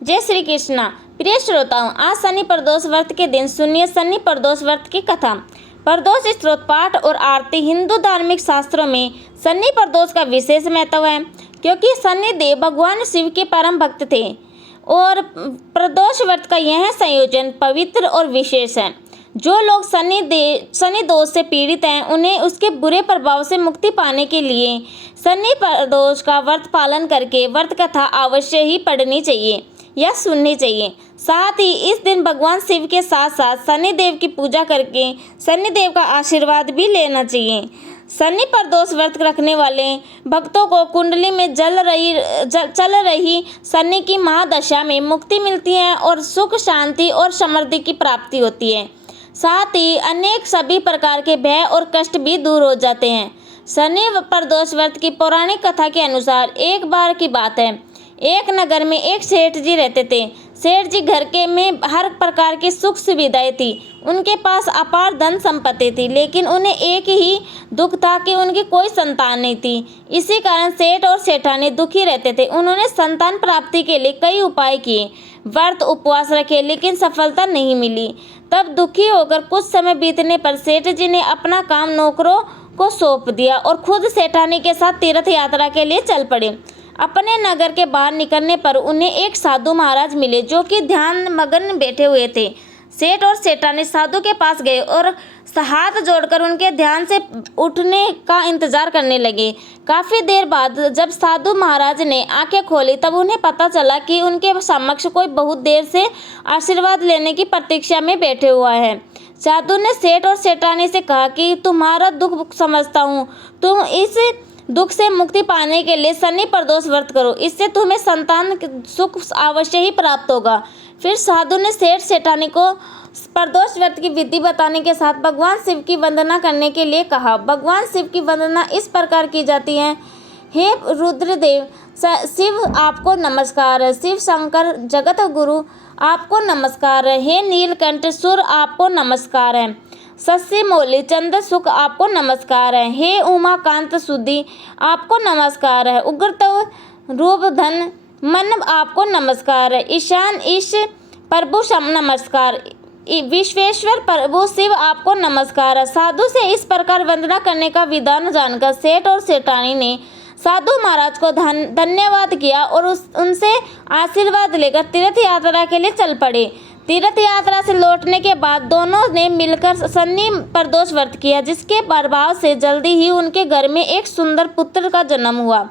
जय श्री कृष्णा। प्रिय श्रोताओं, आज शनि प्रदोष व्रत के दिन सुनिए शनि प्रदोष व्रत की कथा। प्रदोष स्त्रोत पाठ और आरती। हिंदू धार्मिक शास्त्रों में शनि प्रदोष का विशेष महत्व है, क्योंकि शनि देव भगवान शिव के परम भक्त थे और प्रदोष व्रत का यह संयोजन पवित्र और विशेष है। जो लोग शनि दोष से पीड़ित हैं, उन्हें उसके बुरे प्रभाव से मुक्ति पाने के लिए शनि प्रदोष का व्रत पालन करके व्रत कथा अवश्य ही पढ़नी चाहिए या सुननी चाहिए। साथ ही इस दिन भगवान शिव के साथ साथ शनि देव की पूजा करके शनि देव का आशीर्वाद भी लेना चाहिए। शनि प्रदोष व्रत रखने वाले भक्तों को कुंडली में चल रही शनि की महादशा में मुक्ति मिलती है और सुख, शांति और समृद्धि की प्राप्ति होती है। साथ ही अनेक सभी प्रकार के भय और कष्ट भी दूर हो जाते हैं। शनि प्रदोष व्रत की पौराणिक कथा के अनुसार एक बार की बात है, एक नगर में एक सेठ जी रहते थे। सेठ जी घर के में हर प्रकार की सुख सुविधाएं थी, उनके पास अपार धन संपत्ति थी, लेकिन उन्हें एक ही दुख था कि उनकी कोई संतान नहीं थी। इसी कारण सेठ और सेठानी दुखी रहते थे। उन्होंने संतान प्राप्ति के लिए कई उपाय किए, व्रत उपवास रखे, लेकिन सफलता नहीं मिली। तब दुखी होकर कुछ समय बीतने पर सेठ जी ने अपना काम नौकरों को सौंप दिया और खुद सेठानी के साथ तीर्थ यात्रा के लिए चल पड़े। अपने नगर के बाहर निकलने पर उन्हें एक साधु महाराज मिले, जो कि ध्यान मगन बैठे हुए थे। सेठ और सेठानी साधु के पास गए और हाथ जोड़कर उनके ध्यान से उठने का इंतजार करने लगे। काफी देर बाद जब साधु महाराज ने आंखें खोली, तब उन्हें पता चला कि उनके समक्ष कोई बहुत देर से आशीर्वाद लेने की प्रतीक्षा में बैठे हुआ है। साधु ने सेठ और सेठानी से कहा कि तुम्हारा दुख समझता हूँ, तुम इस दुख से मुक्ति पाने के लिए शनि प्रदोष व्रत करो, इससे तुम्हें संतान सुख अवश्य ही प्राप्त होगा। फिर साधु ने सेठ सेठानी को प्रदोष व्रत की विधि बताने के साथ भगवान शिव की वंदना करने के लिए कहा। भगवान शिव की वंदना इस प्रकार की जाती है। हे रुद्रदेव शिव, आपको नमस्कार है। शिव शंकर जगत गुरु, आपको नमस्कार है। हे नीलकंठ सुर, आपको नमस्कार है। शशि मौली चंद्र सुख, आपको नमस्कार है। हे उमाकांत सुधी, आपको नमस्कार है। उग्र रूप धन मन, आपको नमस्कार है। ईशान ईश प्रभु नमस्कार। विश्वेश्वर प्रभु शिव, आपको नमस्कार है। साधु से इस प्रकार वंदना करने का विधान जानकर सेठ और सेठानी ने साधु महाराज को धन्यवाद किया और उनसे आशीर्वाद लेकर तीर्थ यात्रा के लिए चल पड़े। तीर्थ यात्रा से लौटने के बाद दोनों ने मिलकर शनि प्रदोष व्रत किया, जिसके प्रभाव से जल्दी ही उनके घर में एक सुंदर पुत्र का जन्म हुआ।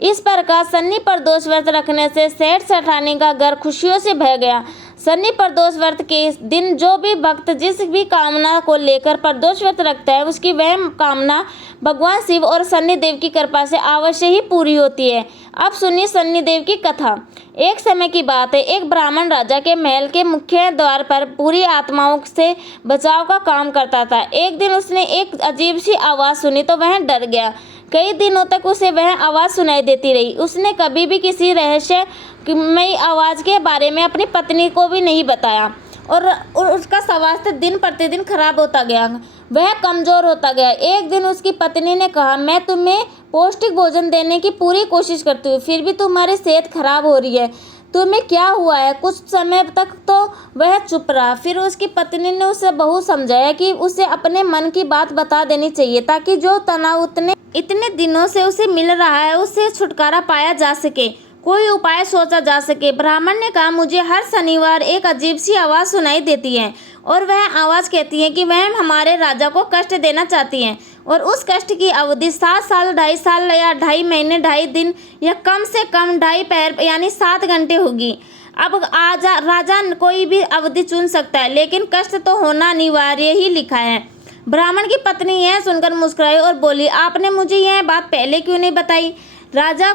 इस प्रकार शनि प्रदोष व्रत रखने से सेठ सेठानी का घर खुशियों से भर गया। शनि प्रदोष व्रत के दिन जो भी भक्त जिस भी कामना को लेकर प्रदोष व्रत रखता है, उसकी वह कामना भगवान शिव और शनि देव की कृपा से अवश्य ही पूरी होती है। अब सुनिए शनि देव की कथा। एक समय की बात है, एक ब्राह्मण राजा के महल के मुख्य द्वार पर बुरी आत्माओं से बचाव का काम करता था। एक दिन उसने एक अजीब सी आवाज़ सुनी तो वह डर गया। कई दिनों तक उसे वह आवाज़ सुनाई देती रही। उसने कभी भी किसी रहस्यमयी आवाज़ के बारे में अपनी पत्नी को भी नहीं बताया और उसका स्वास्थ्य दिन प्रतिदिन खराब होता गया। वह कमज़ोर होता गया। एक दिन उसकी पत्नी ने कहा, मैं तुम्हें पौष्टिक भोजन देने की पूरी कोशिश करती हूँ, फिर भी तुम्हारी सेहत खराब हो रही है। तुम्हें क्या हुआ है? कुछ समय तक तो वह चुप रहा। फिर उसकी पत्नी ने उसे बहुत समझाया कि उसे अपने मन की बात बता देनी चाहिए, ताकि जो तनाव इतने दिनों से उसे मिल रहा है, उससे छुटकारा पाया जा सके, कोई उपाय सोचा जा सके। ब्राह्मण ने कहा, मुझे हर शनिवार एक अजीब सी आवाज़ सुनाई देती है और वह आवाज़ कहती है कि वह हमारे राजा को कष्ट देना चाहती हैं और उस कष्ट की अवधि 7 साल, 2.5 साल या 2.5 महीने, 2.5 दिन या कम से कम 2.5 पैर यानी 7 घंटे होगी। अब राजा कोई भी अवधि चुन सकता है, लेकिन कष्ट तो होना अनिवार्य ही लिखा है। ब्राह्मण की पत्नी यह सुनकर मुस्कुराई और बोली, आपने मुझे यह बात पहले क्यों नहीं बताई? राजा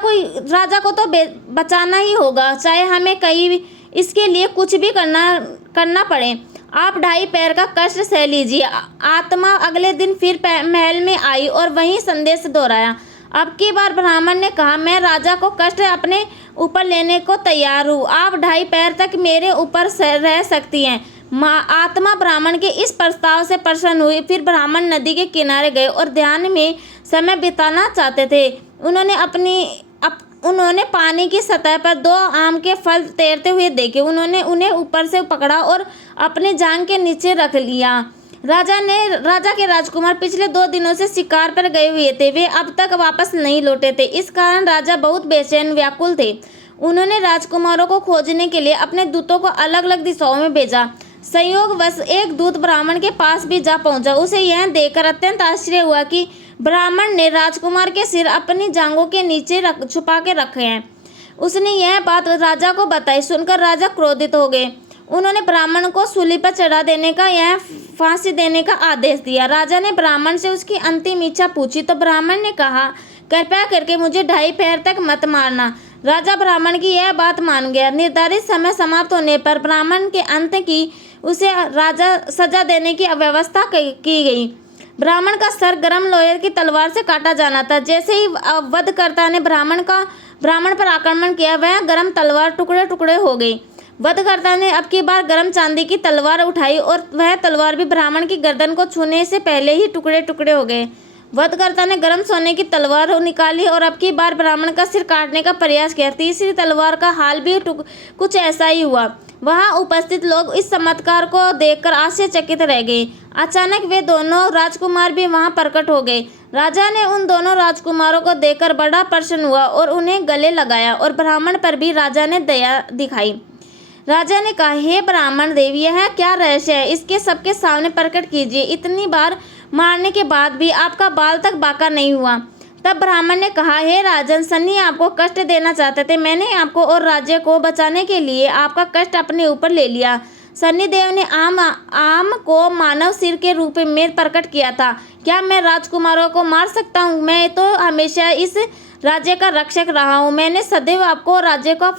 को तो बचाना ही होगा, चाहे हमें कहीं इसके लिए कुछ भी करना पड़े। आप 2.5 पैर का कष्ट सह लीजिए। आत्मा अगले दिन फिर महल में आई और वही संदेश दोहराया। अब की बार ब्राह्मण ने कहा, मैं राजा को कष्ट अपने ऊपर लेने को तैयार हूँ। आप 2.5 पैर तक मेरे ऊपर रह सकती हैं। आत्मा ब्राह्मण के इस प्रस्ताव से प्रसन्न हुई। फिर ब्राह्मण नदी के किनारे गए और ध्यान में समय बिताना चाहते थे। उन्होंने उन्होंने पानी की सतह पर 2 आम के फल तैरते हुए देखे। उन्होंने उन्हें ऊपर से पकड़ा और अपनी जांघ के नीचे रख लिया। राजा के राजकुमार पिछले 2 दिनों से शिकार पर गए हुए थे। वे अब तक वापस नहीं लौटे थे। इस कारण राजा बहुत बेचैन व्याकुल थे। उन्होंने राजकुमारों को खोजने के लिए अपने दूतों को अलग अलग दिशाओं में भेजा। संयोगवश एक दूत ब्राह्मण के पास भी जा पहुंचा। उसे यह देखकर अत्यंत आश्चर्य हुआ कि ब्राह्मण ने राजकुमार के सिर अपनी जांघों के नीचे छुपा के रखे हैं। उसने यह बात राजा को बताई। सुनकर राजा क्रोधित हो गए। उन्होंने ब्राह्मण को सूली पर चढ़ा देने का फांसी देने का आदेश दिया। राजा ने ब्राह्मण से उसकी अंतिम इच्छा पूछी तो ब्राह्मण ने कहा, कृपया करके मुझे 2.5 पैर तक मत मारना। राजा ब्राह्मण की यह बात मान गया। निर्धारित समय समाप्त होने पर ब्राह्मण के अंत की उसे राजा सजा देने की व्यवस्था की गई। ब्राह्मण का सर गर्म लोहे की तलवार से काटा जाना था। जैसे ही वधकर्ता ने ब्राह्मण पर आक्रमण किया, वह गर्म तलवार टुकड़े टुकड़े हो गई। वधकर्ता ने अब की बार गर्म चांदी की तलवार उठाई और वह तलवार भी ब्राह्मण की गर्दन को छूने से पहले ही टुकड़े टुकड़े हो गए। वधकर्ता ने गर्म सोने की तलवार निकाली और अब की बार ब्राह्मण का सिर काटने का प्रयास किया। तीसरी तलवार का हाल भी कुछ ऐसा ही हुआ। वहां उपस्थित लोग इस चमत्कार को देखकर आश्चर्यचकित रह गए। अचानक वे दोनों राजकुमार भी वहां प्रकट हो गए। राजा ने उन दोनों राजकुमारों को देखकर बड़ा प्रसन्न हुआ और उन्हें गले लगाया और ब्राह्मण पर भी राजा ने दया दिखाई। राजा ने कहा, हे ब्राह्मण देव, यह क्या रहस्य है? इसके सबके सामने प्रकट कीजिए। इतनी बार मारने के बाद भी आपका बाल तक बांका नहीं हुआ। तब ब्राह्मण ने कहा, हे राजन, सन्नी आपको कष्ट देना चाहते थे। मैंने आपको और राज्य को बचाने के लिए आपका कष्ट अपने ऊपर ले लिया। सन्नी देव ने आम को मानव सिर के रूप में प्रकट किया था। क्या मैं राजकुमारों को मार सकता हूँ? मैं तो हमेशा इस राज्य का रक्षक रहा हूँ। मैंने सदैव आपको राज्य का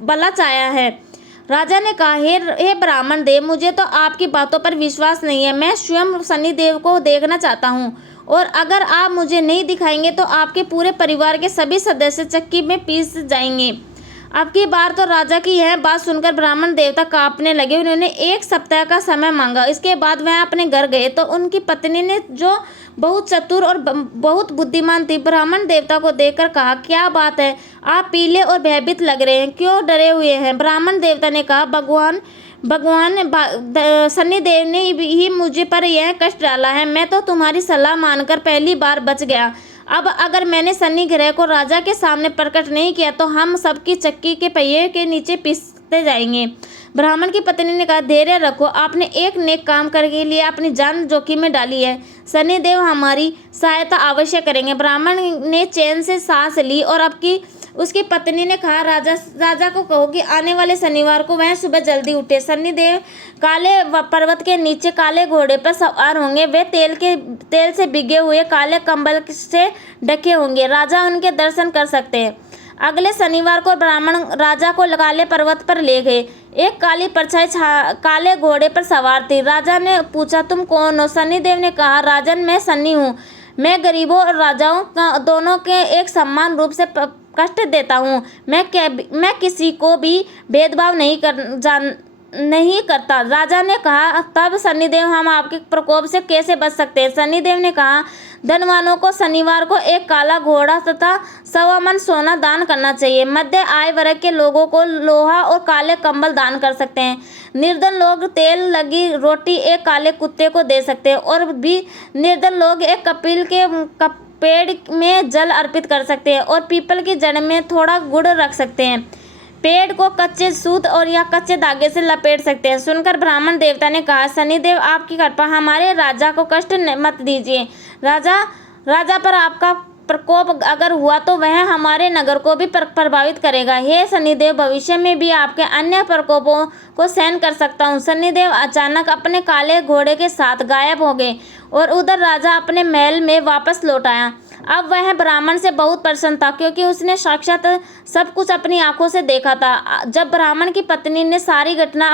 भला चाहा है। राजा ने कहा, हे ब्राह्मण देव, मुझे तो आपकी बातों पर विश्वास नहीं है। मैं स्वयं सन्नी देव को देखना चाहता हूँ और अगर आप मुझे नहीं दिखाएंगे तो आपके पूरे परिवार के सभी सदस्य चक्की में पीस जाएंगे। अब की बार तो राजा की यह बात सुनकर ब्राह्मण देवता कांपने लगे। उन्होंने 1 सप्ताह का समय मांगा। इसके बाद वह अपने घर गए तो उनकी पत्नी ने, जो बहुत चतुर और बहुत बुद्धिमान थी, ब्राह्मण देवता को देखकर कहा, क्या बात है? आप पीले और भयभीत लग रहे हैं, क्यों डरे हुए हैं? ब्राह्मण देवता ने कहा, भगवान सन्नी देव ने ही मुझे पर यह कष्ट डाला है। मैं तो तुम्हारी सलाह मानकर पहली बार बच गया। अब अगर मैंने सन्नी ग्रह को राजा के सामने प्रकट नहीं किया तो हम सबकी चक्की के पहिए के नीचे पिसते जाएंगे। ब्राह्मण की पत्नी ने कहा, धैर्य रखो, आपने एक नेक काम करने के लिए अपनी जान जोखिम में डाली है। सन्नी देव हमारी सहायता अवश्य करेंगे। ब्राह्मण ने चैन से सांस ली और अब की उसकी पत्नी ने कहा, राजा को कहो कि आने वाले शनिवार को वह सुबह जल्दी उठे। सन्नी देव काले पर्वत के नीचे काले घोड़े पर सवार होंगे। वे तेल से भिगे हुए काले कंबल से ढके होंगे। राजा उनके दर्शन कर सकते हैं। अगले शनिवार को ब्राह्मण राजा को काले पर्वत पर ले गए। एक काली परछाई काले घोड़े पर सवार थी। राजा ने पूछा, तुम कौन हो? सन्नी देव ने कहा, राजन, मैं सन्नी हूँ। मैं गरीबों और राजाओं दोनों के एक समान रूप से कष्ट देता हूँ। मैं किसी को भी भेदभाव नहीं करता। राजा ने कहा, तब सन्नीदेव, हम आपके प्रकोप से कैसे बच सकते हैं? सन्नीदेव ने कहा, धनवानों को शनिवार को एक काला घोड़ा तथा 1.25 मन सोना दान करना चाहिए। मध्य आय वर्ग के लोगों को लोहा और काले कंबल दान कर सकते हैं। निर्धन लोग तेल लगी रोटी एक काले कुत्ते को दे सकते हैं और भी निर्धन लोग एक कपिल के पेड़ में जल अर्पित कर सकते हैं और पीपल की जड़ में थोड़ा गुड़ रख सकते हैं। पेड़ को कच्चे सूत और या कच्चे धागे से लपेट सकते हैं। सुनकर ब्राह्मण देवता ने कहा, शनिदेव, आपकी कृपा, हमारे राजा को कष्ट मत दीजिए। राजा पर आपका प्रकोप अगर हुआ तो वह हमारे नगर को भी प्रभावित करेगा। हे शनिदेव, भविष्य में भी आपके अन्य प्रकोपों को सहन कर सकता हूँ। शनिदेव अचानक अपने काले घोड़े के साथ गायब हो गए और उधर राजा अपने महल में वापस लौट आया। अब वह ब्राह्मण से बहुत प्रसन्न था क्योंकि उसने साक्षात सब कुछ अपनी आंखों से देखा था। जब ब्राह्मण की पत्नी ने सारी घटना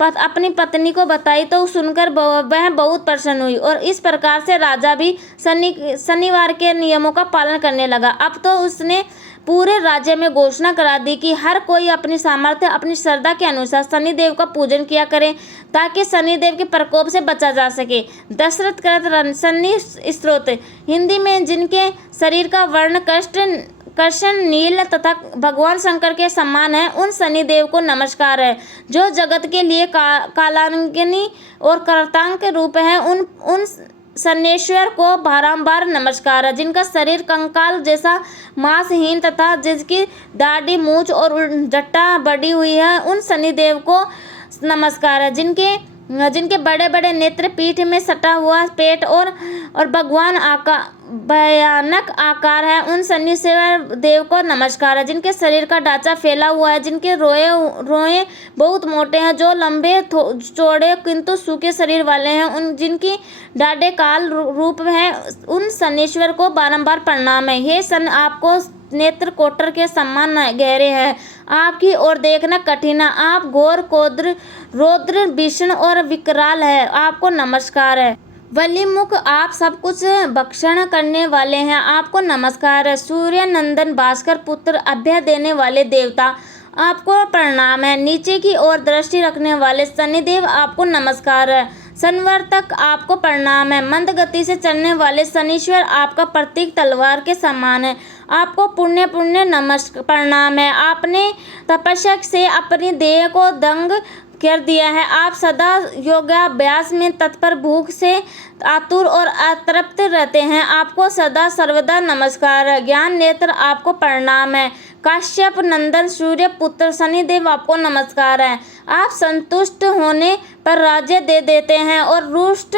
अपनी पत्नी को बताई तो सुनकर वह बहुत प्रसन्न हुई और इस प्रकार से राजा भी शनिवार के नियमों का पालन करने लगा। अब तो उसने पूरे राज्य में घोषणा करा दी कि हर कोई अपनी सामर्थ्य, अपनी श्रद्धा के अनुसार शनिदेव का पूजन किया करे ताकि शनिदेव के प्रकोप से बचा जा सके। दशरथ कृत शनि स्त्रोत, हिंदी में जिनके शरीर का वर्ण कृष्ण, नील तथा भगवान शंकर के समान है, उन शनिदेव को नमस्कार है। जो जगत के लिए कालाग्नि और कर्तांग के रूप है, उन शनेश्वर को बारंबार नमस्कार है। जिनका शरीर कंकाल जैसा मांसहीन तथा जिसकी दाढ़ी, मूंछ और जट्टा बढ़ी हुई है, उन शनिदेव को नमस्कार है। जिनके बड़े बड़े नेत्र, पीठ में सटा हुआ पेट और भयानक आकार है, उन शनिश्चर देव को नमस्कार है। जिनके शरीर का ढांचा फैला हुआ है, जिनके रोए बहुत मोटे हैं, जो लंबे चौड़े किंतु सूखे शरीर वाले हैं, जिनकी डाढ़े काल रूप है, उन शनिश्चर को बारंबार प्रणाम है। हे सन, आपको नेत्र कोटर के समान गहरे हैं, आपकी ओर देखना कठिन है, आप घोर रौद्र भीषण और विकराल है, आपको नमस्कार है। वलिमुख, आप सब कुछ भक्षण करने वाले हैं, आपको नमस्कार है। सूर्य नंदन, भास्कर पुत्र, अभय देने वाले देवता, आपको प्रणाम है। नीचे की ओर दृष्टि रखने वाले शनिदेव, आपको नमस्कार है। संवर्तक, आपको प्रणाम है। मंद गति से चलने वाले शनिश्वर, आपका प्रतीक तलवार के समान है, आपको पुण्य प्रणाम है। आपने तपस्या से अपनी देह को दंग कर दिया है, आप सदा योगाभ्यास में तत्पर, भूख से आतुर और अतृप्त रहते हैं, आपको सदा सर्वदा नमस्कार है। ज्ञान नेत्र, आपको प्रणाम है। काश्यप नंदन सूर्य पुत्र शनिदेव, आपको नमस्कार है। आप संतुष्ट होने पर राज्य दे देते हैं और रुष्ट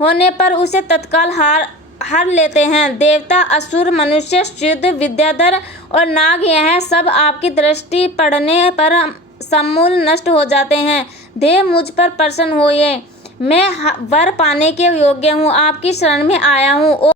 होने पर उसे तत्काल हार लेते हैं। देवता, असुर, मनुष्य, सिद्ध, विद्याधर और नाग, यह सब आपकी दृष्टि पड़ने पर समूल नष्ट हो जाते हैं। देव, मुझ पर प्रसन्न होइए, मैं वर पाने के योग्य हूँ, आपकी शरण में आया हूँ।